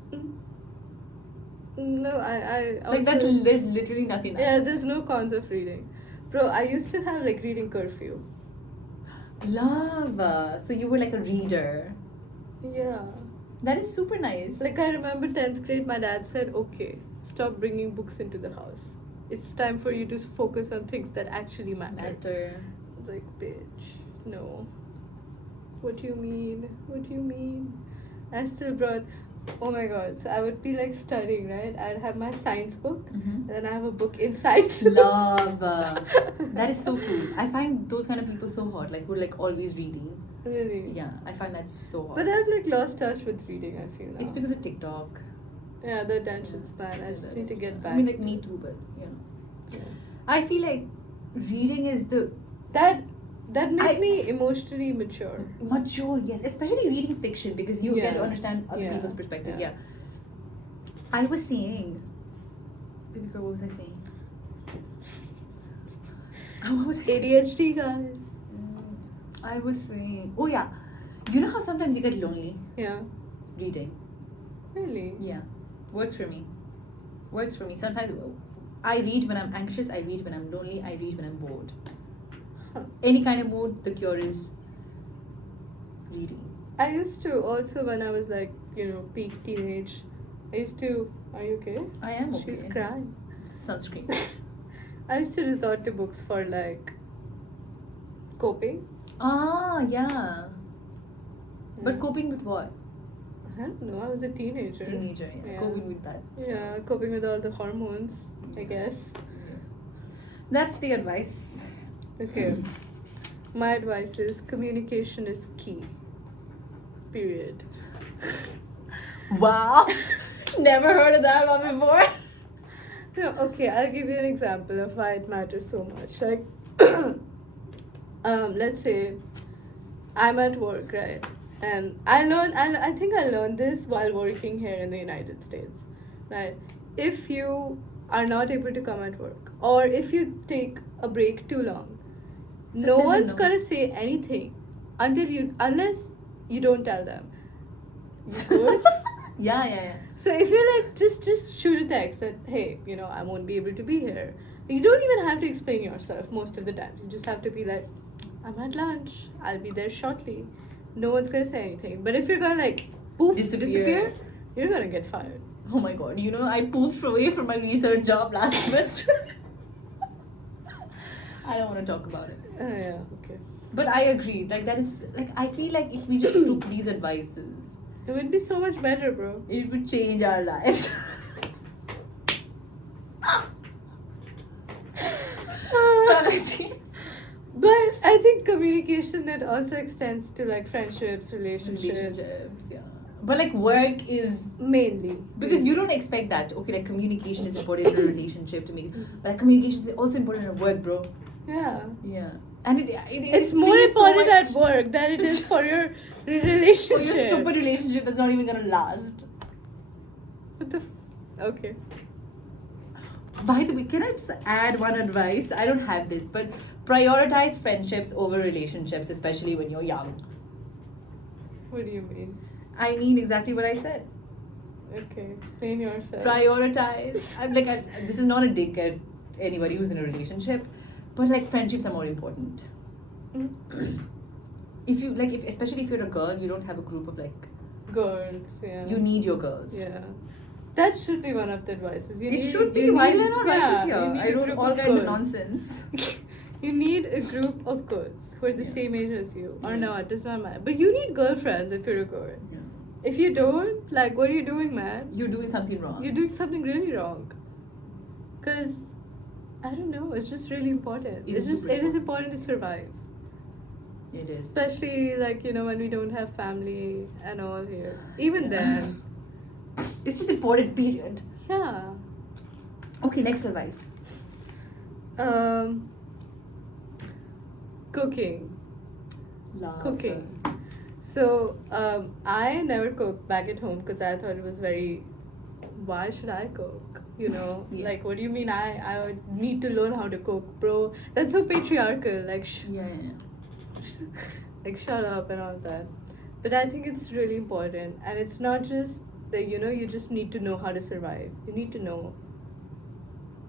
No, I also, Like, there's literally nothing. yeah, there's no cons of reading. Bro, I used to have like reading curfew. Love. So you were like a reader. Yeah. That is super nice. Like, I remember 10th grade, my dad said, okay, stop bringing books into the house. It's time for you to focus on things that actually matter. I was like, bitch, no. What do you mean? I still brought, oh my god, so I would be like studying, right? I'd have my science book, and then I have a book inside. Love. That is so cool. I find those kind of people so hot, like, who are like always reading. Really? Yeah, I find that so hot. But I've like lost touch with reading, I feel now. It's because of TikTok. Yeah, the attention span. I just need to get back. I mean, like, me too, but Yeah. I feel like reading is the That makes me emotionally mature. mature, yes, especially reading fiction, because you get to Yeah. understand other Yeah. people's perspective. Yeah. I was saying, what was I saying? What was I saying? ADHD, guys. I was saying, oh yeah, you know how sometimes you get lonely Yeah. reading? Really? Yeah, works for me. Sometimes I read when I'm anxious, I read when I'm lonely, I read when I'm bored. Any kind of mood, the cure is reading. I used to also, when I was like, peak teenage, are you okay? I am okay. She's crying. Sunscreen. I used to resort to books for like coping. Ah, yeah. But coping with what? I don't know, I was a teenager. Yeah. Coping with that. Yeah, coping with all the hormones, I guess. That's the advice. Okay. My advice is communication is key. Period. Wow. Never heard of that one before. No, okay, I'll give you an example of why it matters so much. Like, let's say I'm at work, right? And I think I learned this while working here in the United States, right? If you are not able to come at work, or if you take a break too long, no one's gonna say anything unless you don't tell them. You good? Yeah. So if you're like, just shoot a text that, hey, I won't be able to be here. You don't even have to explain yourself most of the time. You just have to be like, I'm at lunch. I'll be there shortly. No one's gonna say anything. But if you're gonna like, poof, disappear, you're gonna get fired. Oh my god, you know, I poofed away from my research job last semester. I don't want to talk about it. Yeah, okay. But I agree. Like, that is, like, I feel like if we just took these advices, It would be so much better, bro. it would change our lives. But I think communication, that also extends to like friendships, relationships. Yeah. But like work is Mainly. because you don't expect that. Okay, like communication is important in a relationship to make, but like communication is also important at work, bro. Yeah. Yeah. And It's more feels so important much at work than it is for your for relationship. your stupid relationship that's not even gonna last. What the okay. By the way, can I just add one advice? I don't have this, but prioritize friendships over relationships, especially when you're young. What do you mean? I mean exactly what I said. Okay, explain yourself. Prioritize. This is not a dig at anybody who's in a relationship, but like friendships are more important. Mm. Especially if you're a girl, you don't have a group of like, Girls, yeah. you need your girls. Yeah. That should be one of the advices. It should be. Why did I not write it you here? need I a wrote group all of kinds of girls. nonsense. You need a group of girls who are the Yeah. same age as you. Or Yeah. no, it does not matter. But you need girlfriends if you're a girl. Yeah. If you don't, like, what are you doing, man? You're doing something wrong. You're doing something really wrong. Because, I don't know, it's just really important. It is super It is important to survive. It is. Especially, like, you know, when we don't have family and all here. Even then. It's just important, period. Yeah. Okay, next advice. Cooking. Love. Cooking. So, I never cooked back at home because I thought it was very, why should I cook? You know, Yeah. like, what do you mean I would need to learn how to cook, bro? That's so patriarchal. Like, Yeah. like, shut up and all that. But I think it's really important. And it's not just that, you know, you just need to know how to survive. You need to know.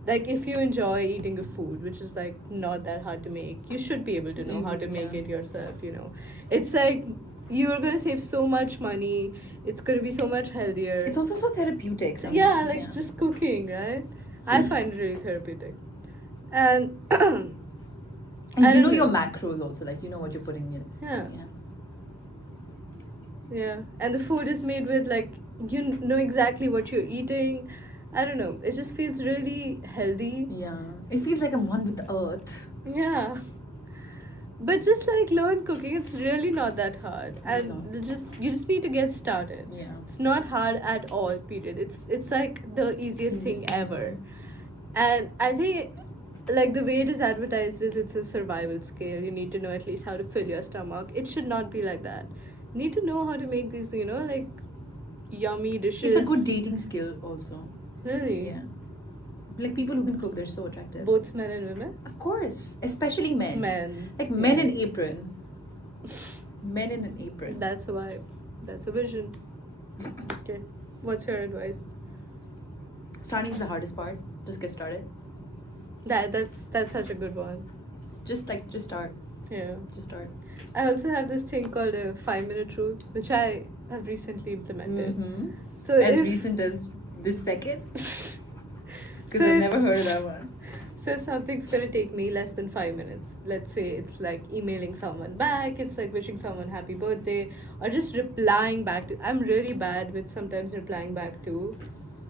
Like, if you enjoy eating a food, which is, like, not that hard to make, you should be able to know how to make Yeah. it yourself, you know. It's like, you're going to save so much money. It's going to be so much healthier. It's also so therapeutic sometimes. Yeah, like, just cooking, right? I find it really therapeutic. And... And I you don't know your macros also, like you know what you're putting in. Yeah. Yeah, and the food is made with, like, you know exactly what you're eating. I don't know, it just feels really healthy. Yeah. It feels like I'm one with the earth. Yeah. But just like learn cooking, it's really not that hard. And you just need to get started. Yeah. It's not hard at all, period. It's like the easiest thing ever. And I think, like, the way it is advertised is it's a survival scale. You need to know at least how to fill your stomach. It should not be like that. You need to know how to make these, you know, like, yummy dishes. It's a good dating skill also. Really? Yeah. Like people who can cook, they're so attractive. Both men and women? Of course. Especially men. Men. Like men in apron. Men in an apron. That's a vibe. That's a vision. Okay. What's your advice? Starting is the hardest part. Just get started. That's such a good one. Just start. Yeah. Just start. I also have this thing called a 5-minute rule, which I have recently implemented. Mm-hmm. So As if, recent as this second? Because So I've if- never heard of that one. So if something's gonna take me less than 5 minutes, let's say it's like emailing someone back, it's like wishing someone happy birthday, or just replying back to. I'm really bad with sometimes replying back to,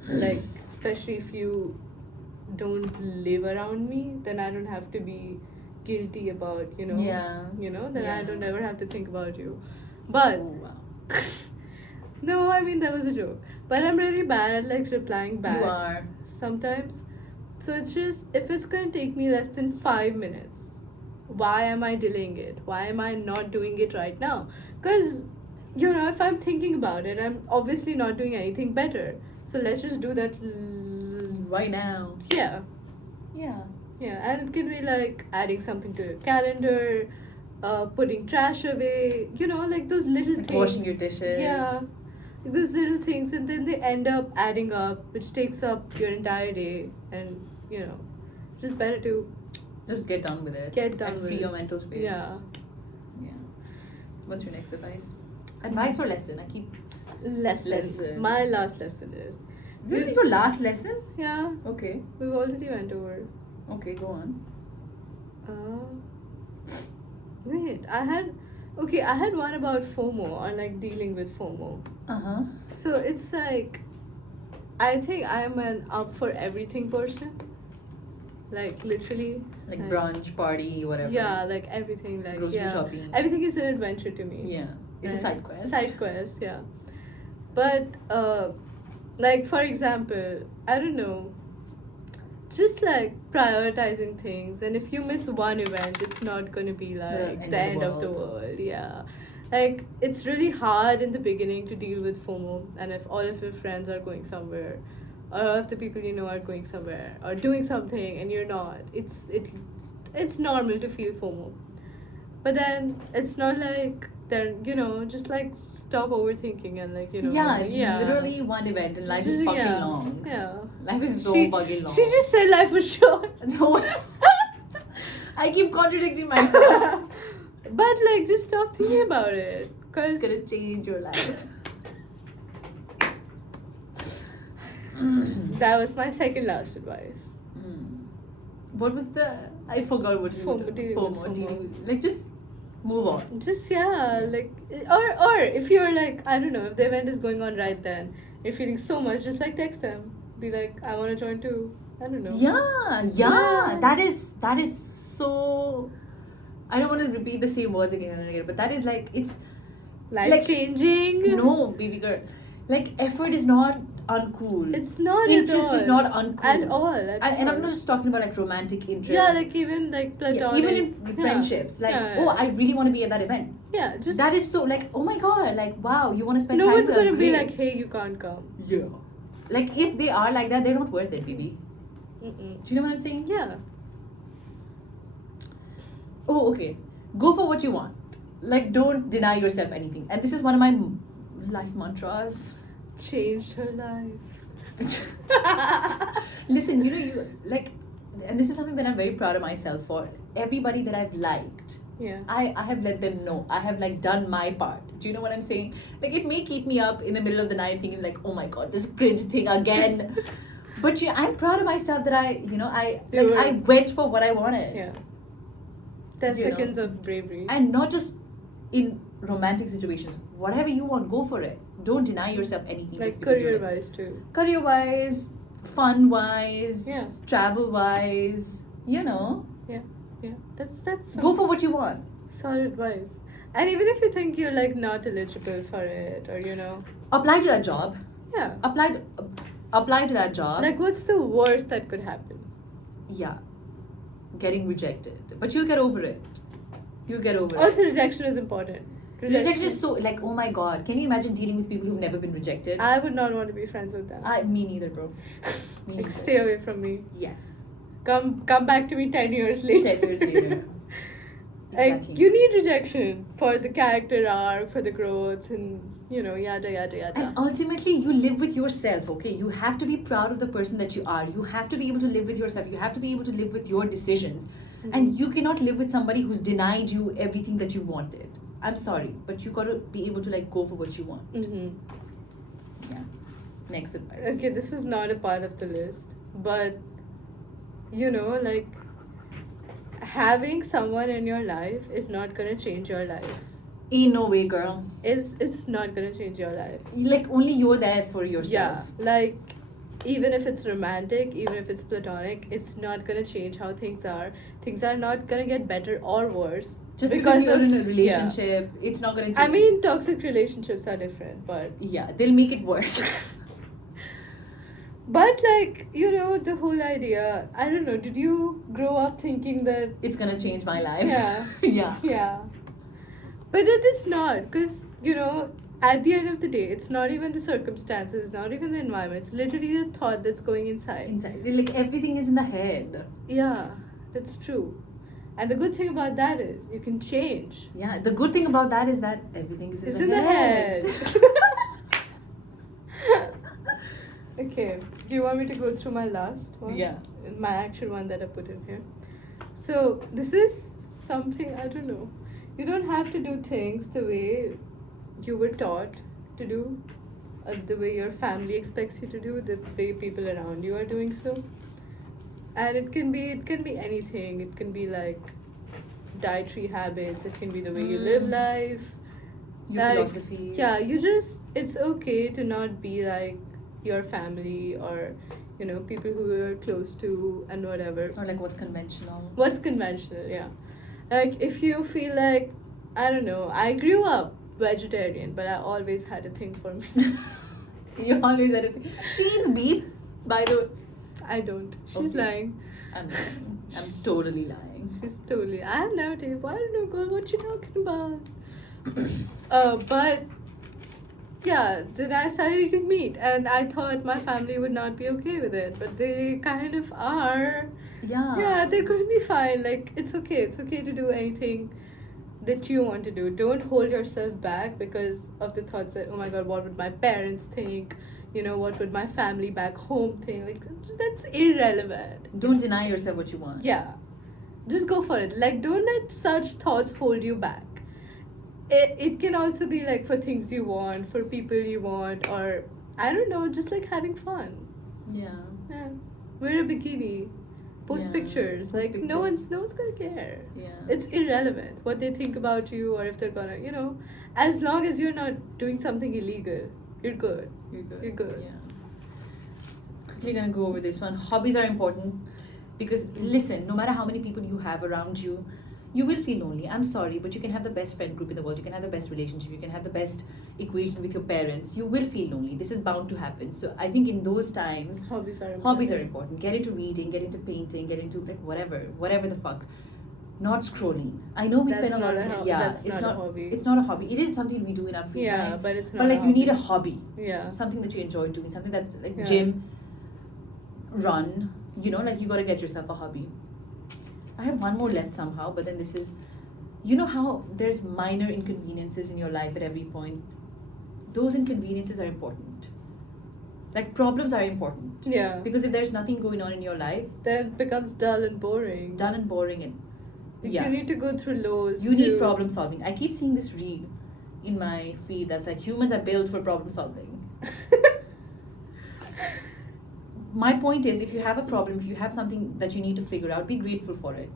like, especially if you don't live around me, then I don't have to be guilty about, you know. Yeah. You know, then I Yeah. don't ever have to think about you. But Oh, wow. no, I mean that was a joke. But I'm really bad at like replying back. You are. Sometimes. So it's just, if it's going to take me less than 5 minutes, why am I delaying it? Why am I not doing it right now? Because, you know, if I'm thinking about it, I'm obviously not doing anything better. So let's just do that. Right now. Yeah. Yeah. Yeah. And it can be like adding something to your calendar, putting trash away, you know, like those little Like things. washing your dishes. Yeah. Those little things, and then they end up adding up, which takes up your entire day. And, you know, it's just better to Just get done with it. get done and with free it. your mental space. Yeah. Yeah. What's your next advice? Advice or lesson? I keep Lesson. Lesson. My last lesson is This is your last lesson? Yeah. Okay. We've already went over. Okay, go on. Wait, I had one about FOMO, or like dealing with FOMO. Uh-huh. So it's like, I think I'm an up for everything person. Like literally. Like brunch, party, whatever. Yeah, like everything. Like grocery shopping. Everything is an adventure to me. Yeah. It's a side quest. Side quest, yeah. But like for example, I don't know, just like prioritizing things, and if you miss one event, it's not gonna be like the end of the world. Yeah. Like it's really hard in the beginning to deal with FOMO, and if all of your friends are going somewhere, or all of the people you know are going somewhere or doing something and you're not, it's normal to feel FOMO. But then it's not like, then just like stop overthinking and like it's literally one event and life is fucking long. Yeah, life is so fucking long. She just said life was short. So I keep contradicting myself. But like, just stop thinking about it, because it's gonna change your life. That was my second last advice. What was I forgot what FOMO. Like, just move on. Just like, or if you're like, I don't know, if the event is going on right then, you're feeling so much, just like text them, be like, I want to join too. I don't know. Yeah. That is so. I don't want to repeat the same words again and again, but that is like, it's life changing. No, baby girl, like, effort is not uncool. It's not interest is not uncool at all. And I'm not just talking about like romantic interest. Yeah, like even like platonic. Even in friendships, like, I really want to be at that event. Yeah, just that is so like, oh my god, like, wow, you want to spend time with us. No one's gonna be great. like, hey, you can't come. Yeah. Like, if they are like that, they're not worth it, baby. Do you know what I'm saying? Yeah. Oh, okay. Go for what you want. Like, don't deny yourself anything. And this is one of my life mantras. Changed her life. Listen, you like, and this is something that I'm very proud of myself for. Everybody that I've liked, I have let them know. I have like done my part. Do you know what I'm saying? Like, it may keep me up in the middle of the night thinking like, oh my god, this cringe thing again. But I'm proud of myself that I went for what I wanted. Yeah. 10 seconds of bravery. And not just in romantic situations. Whatever you want, go for it. Don't deny yourself anything. Like career-wise too. Career-wise, fun-wise, yeah. Travel-wise, Yeah. That's go for what you want. Solid advice. And even if you think you're like not eligible for it, or apply to that job. Yeah. Apply to that job. Like, what's the worst that could happen? Yeah. Getting rejected. But you'll get over it. You'll get over it. Also, rejection is important. Rejection is so, like, oh my god. Can you imagine dealing with people who've never been rejected? I would not want to be friends with them. Me neither, bro. Me neither. Stay away from me. Yes. Come back to me 10 years later. 10 years later. Like, Exactly. you need rejection for the character arc, for the growth, and yada yada yada. And ultimately, you live with yourself, okay? You have to be proud of the person that you are. You have to be able to live with yourself. You have to be able to live with your decisions. Mm-hmm. And you cannot live with somebody who's denied you everything that you wanted. I'm sorry, but you gotta be able to like go for what you want. Mm-hmm. Yeah. Next advice. Okay, this was not a part of the list, but like, having someone in your life is not gonna change your life. In no way, girl. It's not gonna change your life. Like, only you're there for yourself. Yeah, like, even if it's romantic, even if it's platonic, it's not gonna change how things are. Things are not gonna get better or worse. Just because you're in a relationship, it's not gonna change. I mean, toxic relationships are different, but yeah, they'll make it worse. But like, the whole idea, I don't know, did you grow up thinking that it's gonna change my life? Yeah. Yeah. But it is not, because at the end of the day, it's not even the circumstances, it's not even the environment, it's literally the thought that's going inside. Like, everything is in the head. Yeah, that's true. And the good thing about that is you can change. Yeah, the good thing about that is that everything is in the head. Okay, do you want me to go through my last one? Yeah. My actual one that I put in here. So, this is something, I don't know. You don't have to do things the way you were taught to do. the way your family expects you to do, the way people around you are doing so. And it can be anything. It can be like dietary habits. It can be the way you live life. Your philosophy. Yeah, it's okay to not be like your family or, people who you're close to and whatever. Or like what's conventional. What's conventional, yeah. Like if you feel like, I don't know, I grew up vegetarian, but I always had a thing for me. You always had a thing. She eats beef, by the way. I don't. She's lying. I'm lying. I'm totally lying. She's totally. I have never taken. I don't know, girl. What you talking about? But yeah, then I started eating meat, and I thought my family would not be okay with it, but they kind of are. Yeah, they're going to be fine. Like it's okay. It's okay to do anything that you want to do. Don't hold yourself back because of the thoughts that, oh my god, what would my parents think? What would my family back home think? Like, that's irrelevant. Don't deny yourself what you want. Yeah. Just go for it. Like, don't let such thoughts hold you back. It can also be like for things you want, for people you want, or I don't know, just like having fun. Yeah. Wear a bikini. Post pictures. Like pictures. no one's gonna care. Yeah. It's irrelevant what they think about you, or if they're gonna, as long as you're not doing something illegal, you're good. You're good. You're good. Yeah. Quickly gonna go over this one. Hobbies are important because listen, no matter how many people you have around you, you will feel lonely. I'm sorry, but you can have the best friend group in the world. You can have the best relationship. You can have the best equation with your parents. You will feel lonely. This is bound to happen. So I think in those times, Hobbies are important. Get into reading, get into painting, get into like whatever the fuck. Not scrolling. I know we spend a lot of time. That's not a hobby. It's not a hobby. It is something we do in our free time. Yeah, but it's not. But like a you need a hobby. hobby. Yeah. Something that you enjoy doing. Something that's like gym, run. Like you gotta get yourself a hobby. I have one more left somehow, but then this is, how there's minor inconveniences in your life at every point. Those inconveniences are important. Like problems are important. Yeah. Because if there's nothing going on in your life, then it becomes dull and boring. and You need to go through lows. You need problem solving. I keep seeing this reel in my feed that's like humans are built for problem solving. My point is, if you have a problem, if you have something that you need to figure out, be grateful for it.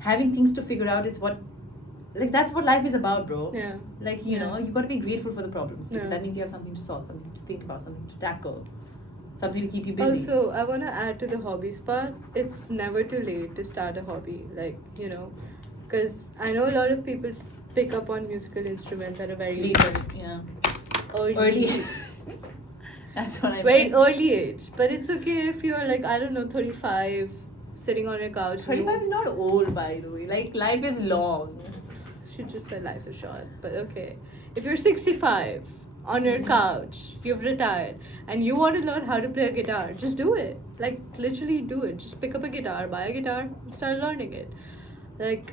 Having things to figure out, that's what life is about, bro. Yeah. Like, you got to be grateful for the problems because Yeah. that means you have something to solve, something to think about, something to tackle, something to keep you busy. Also, I want to add to the hobbies part, it's never too late to start a hobby. Like, because I know a lot of people pick up on musical instruments at a very early That's what I very meant. early age. But it's okay if you're like, I don't know, 35, sitting on your couch. 35 is not old, by the way. Like, life is long. Should just say life is short, but okay. If you're 65, on your couch, you've retired, and you want to learn how to play a guitar, just do it. Like, literally do it. Just pick up a guitar, buy a guitar, and start learning it. Like,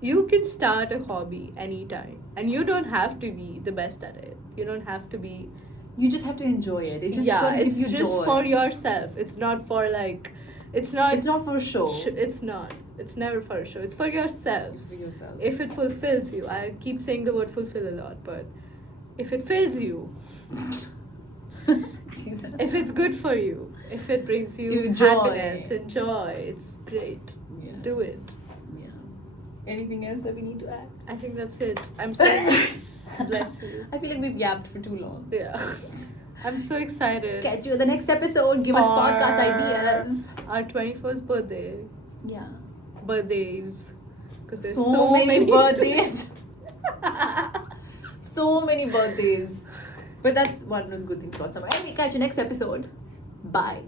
you can start a hobby anytime, and you don't have to be the best at it. You don't have to be... You just have to enjoy it. It's just joy. For yourself. It's not for like... It's not for show. It's not. It's never for a show. It's for yourself. It's for yourself. If it fulfills you. I keep saying the word fulfill a lot, but if it fills you, if it's good for you, if it brings you happiness and joy, it's great. Yeah. Do it. Yeah. Anything else that we need to add? I think that's it. I'm sorry. Bless you. I feel like we've yapped for too long. Yeah. I'm so excited. Catch you in the next episode. Give us podcast ideas. Our 21st birthday. Yeah. Birthdays. Because there's so many birthdays. So many birthdays. But that's one of the good things about summer. Anyway, catch you next episode. Bye.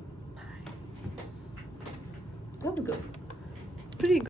That was good. Pretty good.